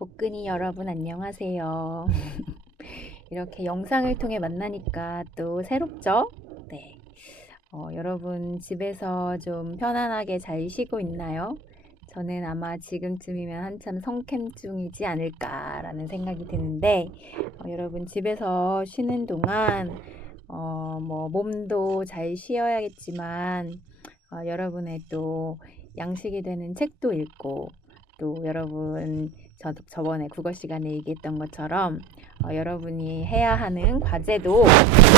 복근이 여러분 안녕하세요. 이렇게 영상을 통해 만나니까 또 새롭죠? 네. 여러분 집에서 좀 편안하게 잘 쉬고 있나요? 저는 아마 지금쯤이면 한참 성캠 중이지 않을까라는 생각이 드는데 여러분 집에서 쉬는 동안 몸도 잘 쉬어야겠지만 여러분의 또 양식이 되는 책도 읽고 또 여러분 저번에 국어 시간에 얘기했던 것처럼 여러분이 해야 하는 과제도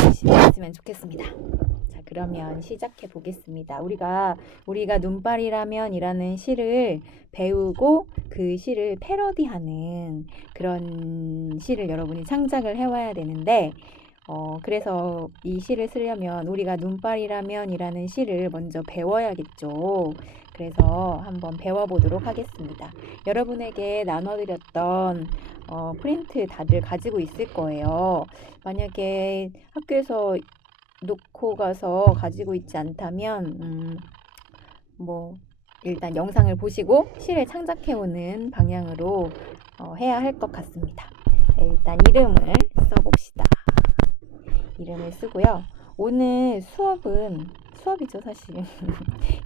열심히 했으면 좋겠습니다. 자, 그러면 시작해 보겠습니다. 우리가 눈발이라면이라는 시를 배우고 그 시를 패러디하는 그런 시를 여러분이 창작을 해와야 되는데 그래서 이 시를 쓰려면 우리가 눈발이라면이라는 시를 먼저 배워야겠죠. 그래서 한번 배워보도록 하겠습니다. 여러분에게 나눠드렸던 프린트 다들 가지고 있을 거예요. 만약에 학교에서 놓고 가서 가지고 있지 않다면 일단 영상을 보시고 시를 창작해오는 방향으로 해야 할 것 같습니다. 네, 일단 이름을 써봅시다. 이름을 쓰고요. 오늘 수업이죠 사실.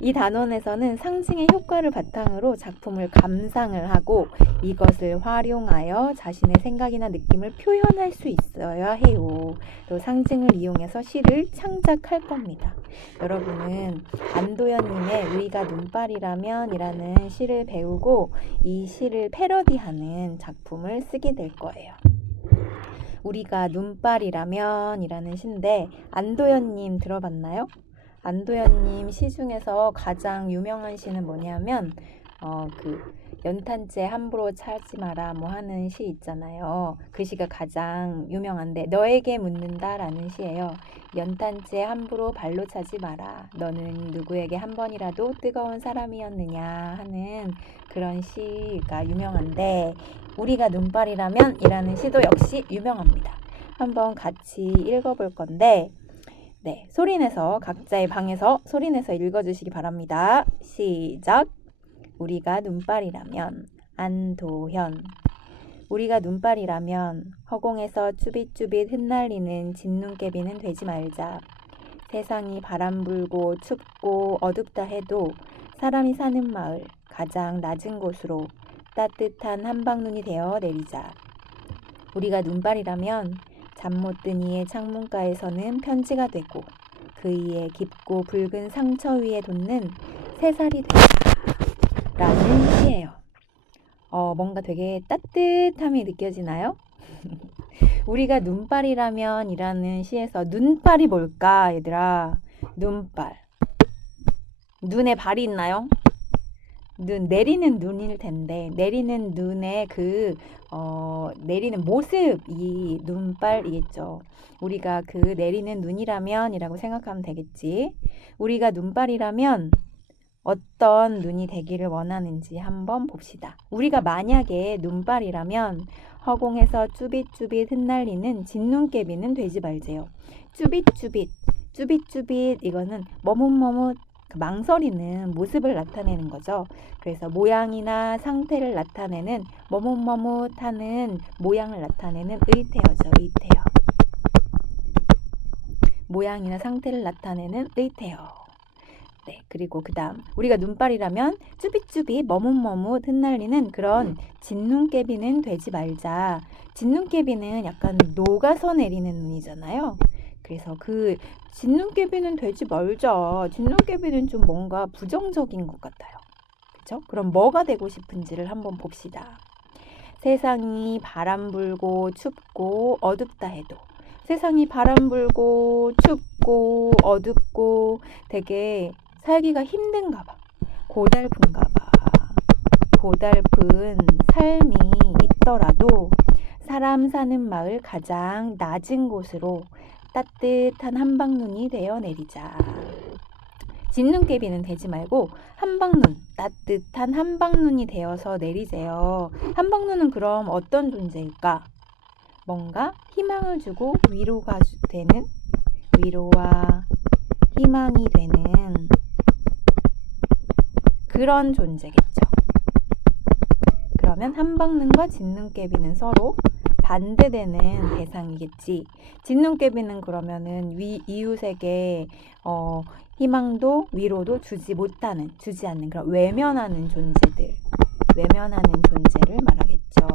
이 단원에서는 상징의 효과를 바탕으로 작품을 감상을 하고 이것을 활용하여 자신의 생각이나 느낌을 표현할 수 있어야 해요. 또 상징을 이용해서 시를 창작할 겁니다. 여러분은 안도현님의 우리가 눈발이라면 이라는 시를 배우고 이 시를 패러디하는 작품을 쓰게 될 거예요. 우리가 눈발이라면 이라는 시인데 안도현님 들어봤나요? 안도현님 시 중에서 가장 유명한 시는 뭐냐면 연탄재 함부로 차지 마라 하는 시 있잖아요. 그 시가 가장 유명한데 너에게 묻는다라는 시예요. 연탄재 함부로 발로 차지 마라. 너는 누구에게 한 번이라도 뜨거운 사람이었느냐 하는 그런 시가 유명한데 우리가 눈발이라면 이라는 시도 역시 유명합니다. 한번 같이 읽어볼 건데 네, 소리내서 각자의 방에서 소리내서 읽어주시기 바랍니다. 시작! 우리가 눈발이라면 안도현 우리가 눈발이라면 허공에서 쭈빗쭈빗 흩날리는 진눈깨비는 되지 말자. 세상이 바람 불고 춥고 어둡다 해도 사람이 사는 마을 가장 낮은 곳으로 따뜻한 한방눈이 되어 내리자. 우리가 눈발이라면 잠 못 든 이의 창문가에서는 편지가 되고 그 이의 깊고 붉은 상처 위에 돋는 새살이 되자 라는 시예요. 뭔가 되게 따뜻함이 느껴지나요? 우리가 눈발이라면 이라는 시에서 눈발이 뭘까 얘들아? 눈발 눈에 발이 있나요? 내리는 눈일 텐데 내리는 눈의 내리는 모습이 눈발이겠죠. 우리가 그 내리는 눈이라면 이라고 생각하면 되겠지. 우리가 눈발이라면 어떤 눈이 되기를 원하는지 한번 봅시다. 우리가 만약에 눈발이라면 허공에서 쭈빗쭈빗 흩날리는 진눈깨비는 되지 말제요. 쭈빗쭈빗 이거는 머뭇머뭇 망설이는 모습을 나타내는 거죠. 그래서 모양이나 상태를 나타내는 머뭇머뭇하는 모양을 나타내는 의태어죠. 의태어. 모양이나 상태를 나타내는 의태어. 네, 그리고 그 다음 우리가 눈발이라면 쭈빗쭈빗 머뭇머뭇 흩날리는 그런 진눈깨비는 되지 말자. 진눈깨비는 약간 녹아서 내리는 눈이잖아요. 그래서 그 진눈깨비는 되지 말자. 진눈깨비는 좀 뭔가 부정적인 것 같아요. 그렇죠? 그럼 뭐가 되고 싶은지를 한번 봅시다. 세상이 바람 불고 춥고 어둡다 해도 세상이 바람 불고 춥고 어둡고 되게 살기가 힘든가 봐. 고달픈가 봐. 고달픈 삶이 있더라도 사람 사는 마을 가장 낮은 곳으로 따뜻한 한방눈이 되어 내리자. 진눈깨비는 되지 말고 한방눈, 따뜻한 한방눈이 되어서 내리세요. 한방눈은 그럼 어떤 존재일까? 뭔가 희망을 주고 위로가 되는, 위로와 희망이 되는 그런 존재겠죠. 그럼 그러면 한방눈과 진눈깨비는 서로 반대되는 대상이겠지. 진눈깨비는 그러면은 이웃에게 희망도 위로도 주지 않는 그런 외면하는 존재를 말하겠죠.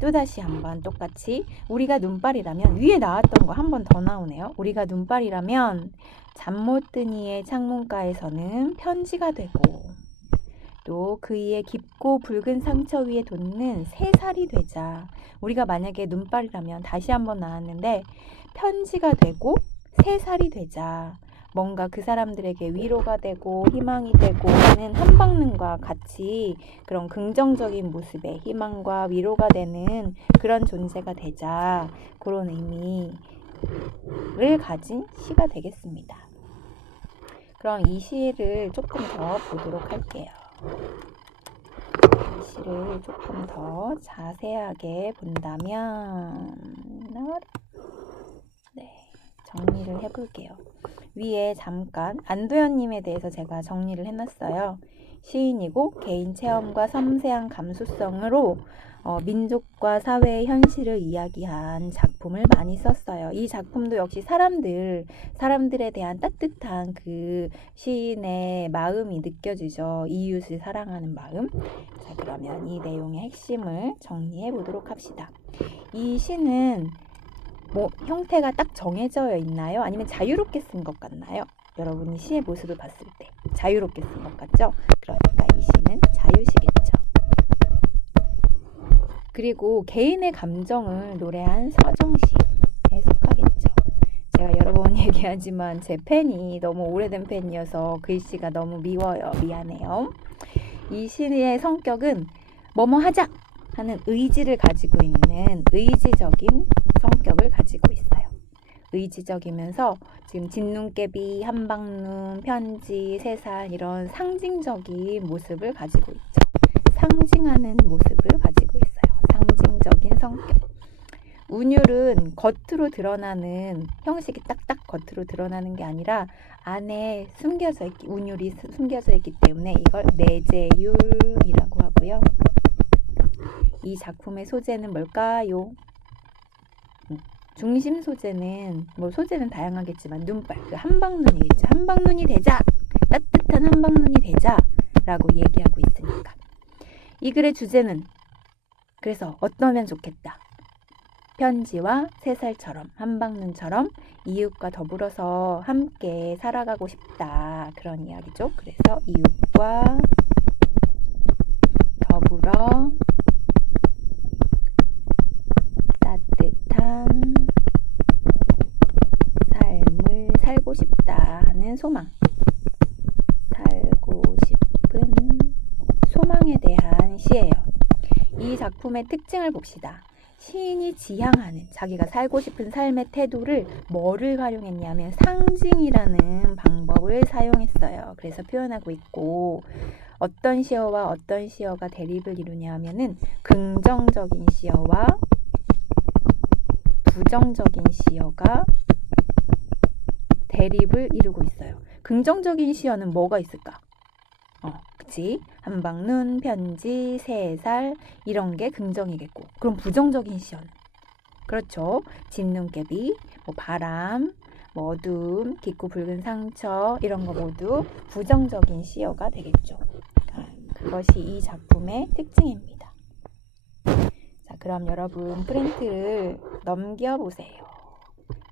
또다시 한번 똑같이 우리가 눈발이라면 위에 나왔던 거 한 번 더 나오네요. 우리가 눈발이라면 잠 못 든 이의 창문가에서는 편지가 되고 또 그이의 깊고 붉은 상처 위에 돋는 새살이 되자. 우리가 만약에 눈발이라면 다시 한번 나왔는데 편지가 되고 새살이 되자. 뭔가 그 사람들에게 위로가 되고 희망이 되고 하는 한방눈과 같이 그런 긍정적인 모습에 희망과 위로가 되는 그런 존재가 되자. 그런 의미를 가진 시가 되겠습니다. 그럼 이 시를 조금 더 보도록 할게요. 이 시를 조금 더 자세하게 본다면 정리를 해볼게요. 위에 잠깐 안도현님에 대해서 제가 정리를 해놨어요. 시인이고 개인 체험과 섬세한 감수성으로 민족과 사회의 현실을 이야기한 작품을 많이 썼어요. 이 작품도 역시 사람들에 대한 따뜻한 그 시인의 마음이 느껴지죠. 이웃을 사랑하는 마음. 자, 그러면 이 내용의 핵심을 정리해 보도록 합시다. 이 시는 형태가 딱 정해져 있나요? 아니면 자유롭게 쓴 것 같나요? 여러분이 시의 모습을 봤을 때 자유롭게 쓴 것 같죠? 그러니까 이 시는 자유시겠죠. 그리고 개인의 감정을 노래한 서정시에 속하겠죠. 제가 여러 번 얘기하지만 제 펜이 너무 오래된 펜이어서 글씨가 너무 미워요. 미안해요. 이 시의 성격은 뭐뭐 하자 하는 의지를 가지고 있는 의지적인 성격을 가지고 있어요. 의지적이면서 지금 진눈깨비, 한방눈, 편지, 새살 이런 상징적인 모습을 가지고 있죠. 상징하는 모습을 가지고 있어요. 상징적인 성격. 운율은 겉으로 드러나는 형식이 딱딱 겉으로 드러나는 게 아니라 안에 운율이 숨겨져 있기 때문에 이걸 내재율이라고 하고요. 이 작품의 소재는 뭘까요? 중심 소재는 소재는 다양하겠지만 눈발, 그 한방눈이겠죠. 한방눈이 되자, 따뜻한 한방눈이 되자라고 얘기하고 있으니까. 이 글의 주제는 그래서 어떠면 좋겠다. 편지와 새살처럼 한방눈처럼 이웃과 더불어서 함께 살아가고 싶다. 그런 이야기죠. 그래서 이웃과 더불어 따뜻한 삶을 살고 싶다 하는 소망. 살고 싶은 소망에 대한 시예요. 이 작품의 특징을 봅시다. 시인이 지향하는 자기가 살고 싶은 삶의 태도를 뭐를 활용했냐면 상징이라는 방법을 사용했어요. 그래서 표현하고 있고 어떤 시어와 어떤 시어가 대립을 이루냐 하면은 긍정적인 시어와 부정적인 시어가 대립을 이루고 있어요. 긍정적인 시어는 뭐가 있을까? 그치? 한방눈, 편지, 새살 이런 게 긍정이겠고 그럼 부정적인 시어는? 그렇죠. 진눈깨비, 바람, 어둠, 깊고 붉은 상처 이런 거 모두 부정적인 시어가 되겠죠. 그것이 이 작품의 특징입니다. 자, 그럼 여러분 프린트를 넘겨보세요.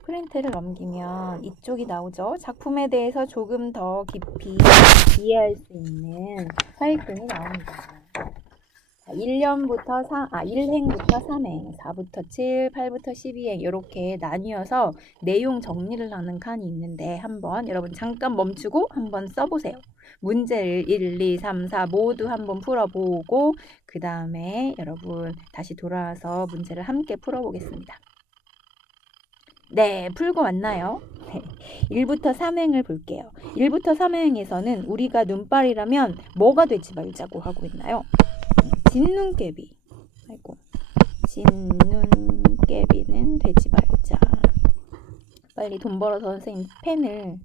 프린트를 넘기면 이쪽이 나오죠. 작품에 대해서 조금 더 깊이 이해할 수 있는 파일끈이 나옵니다. 1행부터 3행, 4부터 7, 8부터 12행 이렇게 나뉘어서 내용 정리를 하는 칸이 있는데 한번 여러분 잠깐 멈추고 한번 써보세요. 문제를 1, 2, 3, 4 모두 한번 풀어보고 그 다음에 여러분 다시 돌아와서 문제를 함께 풀어보겠습니다. 네, 풀고 왔나요? 네, 1부터 3행을 볼게요. 1부터 3행에서는 우리가 눈발이라면 뭐가 되지 말자고 하고 있나요? 진눈깨비. 진눈깨비는 되지 말자. 빨리 돈 벌어서 선생님 펜을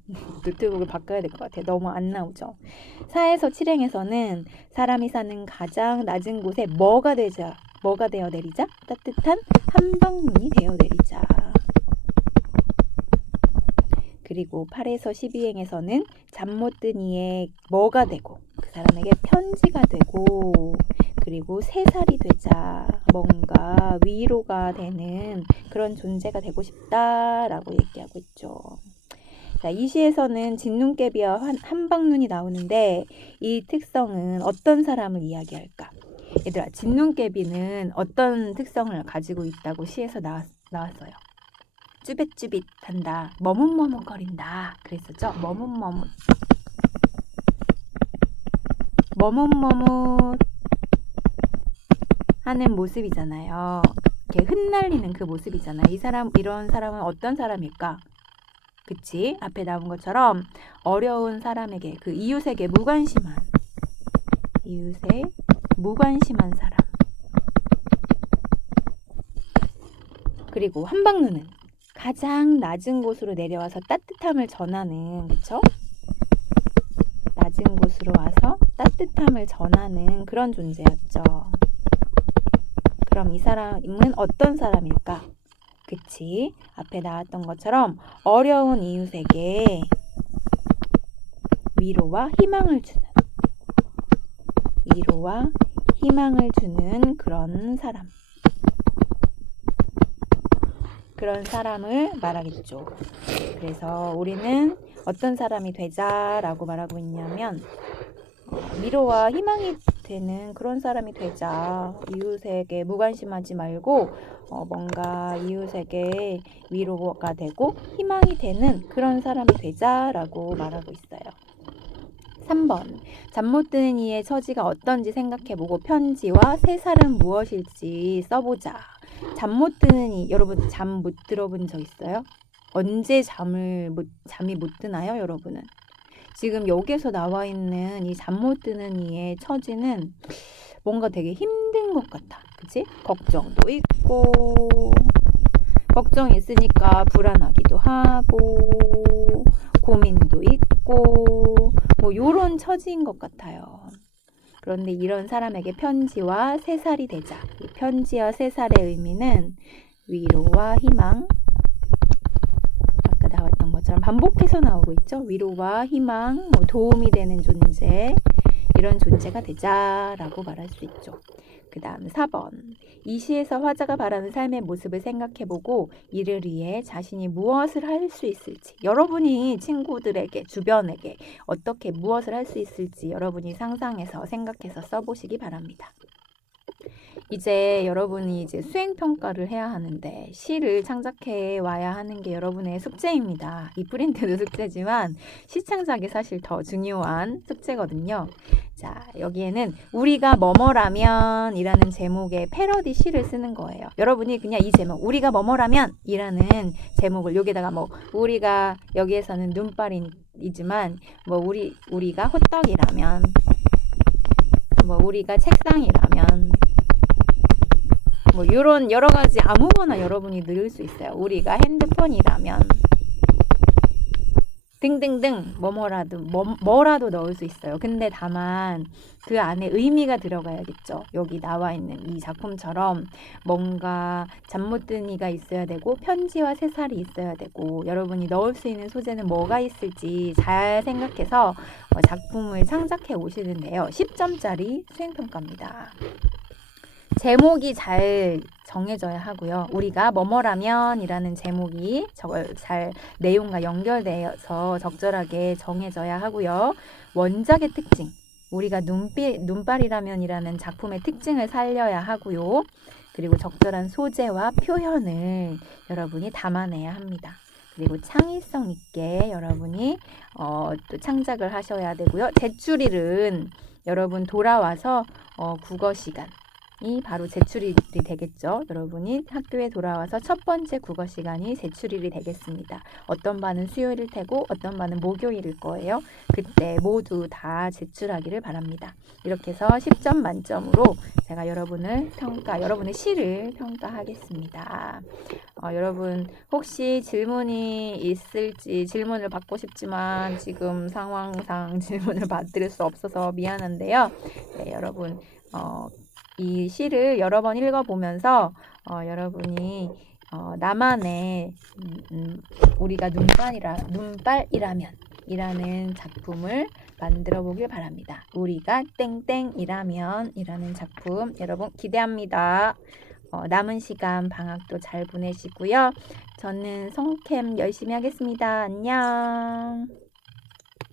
노트북을 바꿔야 될 것 같아요. 너무 안 나오죠. 4에서 7행에서는 사람이 사는 가장 낮은 곳에 뭐가 되어 내리자? 따뜻한 한방눈이 되어 내리자. 그리고 8에서 12행에서는 잠 못 든 이에 뭐가 되고 그 사람에게 편지가 되고 그리고 새살이 되자 뭔가 위로가 되는 그런 존재가 되고 싶다라고 얘기하고 있죠. 자, 이 시에서는 진눈깨비와 한방눈이 나오는데 이 특성은 어떤 사람을 이야기할까? 얘들아, 진눈깨비는 어떤 특성을 가지고 있다고 시에서 나왔어요. 쭈빗쭈빗한다, 머뭇머뭇거린다 그랬었죠. 머뭇머뭇 하는 모습이잖아요. 이렇게 흩날리는 그 모습이잖아요. 이런 사람은 어떤 사람일까? 그치? 앞에 나온 것처럼 어려운 사람에게, 그 이웃에 무관심한 사람. 그리고 한방눈은 가장 낮은 곳으로 내려와서 따뜻함을 전하는, 그쵸? 낮은 곳으로 와서 따뜻함을 전하는 그런 존재였죠. 그럼 이 사람은 어떤 사람일까? 그치? 앞에 나왔던 것처럼 어려운 이웃에게 위로와 희망을 주는 그런 사람을 말하겠죠. 그래서 우리는 어떤 사람이 되자라고 말하고 있냐면 위로와 희망이 되는 그런 사람이 되자. 이웃에게 무관심하지 말고 뭔가 이웃에게 위로가 되고 희망이 되는 그런 사람이 되자라고 말하고 있어요. 3번, 잠 못 드는 이의 처지가 어떤지 생각해보고 편지와 새살은 무엇일지 써보자. 잠 못 드는 이, 여러분 잠 못 들어본 적 있어요? 언제 잠이 못 드나요, 여러분은? 지금 여기에서 나와 있는 이 잠 못 드는 이의 처지는 뭔가 되게 힘든 것 같아. 그치? 걱정도 있고, 걱정이 있으니까 불안하기도 하고, 고민도 있고, 뭐 요런 처지인 것 같아요. 그런데 이런 사람에게 편지와 새살이 되자. 이 편지와 새살의 의미는 위로와 희망, 아까 나왔던 것처럼 반복해서 나오고 있죠. 위로와 희망, 도움이 되는 존재, 이런 존재가 되자라고 말할 수 있죠. 그 다음 4번, 이 시에서 화자가 바라는 삶의 모습을 생각해보고 이를 위해 자신이 무엇을 할 수 있을지, 여러분이 친구들에게, 주변에게 어떻게 무엇을 할 수 있을지 여러분이 상상해서 생각해서 써보시기 바랍니다. 이제 여러분이 수행평가를 해야 하는데 시를 창작해 와야 하는 게 여러분의 숙제입니다. 이 프린트도 숙제지만 시 창작이 사실 더 중요한 숙제거든요. 자, 여기에는 우리가 뭐뭐라면 이라는 제목의 패러디 시를 쓰는 거예요. 여러분이 그냥 이 제목, 우리가 뭐뭐라면 이라는 제목을 여기다가 우리가 여기에서는 눈발이지만 우리가 호떡이라면, 우리가 책상이라면, 이런 여러 가지 아무거나 여러분이 넣을 수 있어요. 우리가 핸드폰이라면 등등등 뭐라도 넣을 수 있어요. 근데 다만 그 안에 의미가 들어가야겠죠. 여기 나와 있는 이 작품처럼 뭔가 잠 못 든 이가 있어야 되고 편지와 새살이 있어야 되고 여러분이 넣을 수 있는 소재는 뭐가 있을지 잘 생각해서 작품을 창작해 오시는데요. 10점짜리 수행평가입니다. 제목이 잘 정해져야 하고요. 우리가 뭐뭐라면 이라는 제목이 잘 내용과 연결되어서 적절하게 정해져야 하고요. 원작의 특징, 우리가 눈발이라면 이라는 작품의 특징을 살려야 하고요. 그리고 적절한 소재와 표현을 여러분이 담아내야 합니다. 그리고 창의성 있게 여러분이 또 창작을 하셔야 되고요. 제출일은 여러분 돌아와서 국어 시간, 바로 제출일이 되겠죠. 여러분이 학교에 돌아와서 첫 번째 국어 시간이 제출일이 되겠습니다. 어떤 반은 수요일일 테고 어떤 반은 목요일일 거예요. 그때 모두 다 제출하기를 바랍니다. 이렇게 해서 10점 만점으로 제가 여러분의 시를 평가하겠습니다. 여러분 혹시 질문이 있을지 질문을 받고 싶지만 지금 상황상 질문을 받을 수 없어서 미안한데요. 네, 여러분 이 시를 여러 번 읽어보면서 여러분이 나만의 우리가 눈발이라면 이라는 작품을 만들어 보길 바랍니다. 우리가 땡땡이라면 이라는 작품 여러분 기대합니다. 남은 시간 방학도 잘 보내시고요. 저는 성캠 열심히 하겠습니다. 안녕.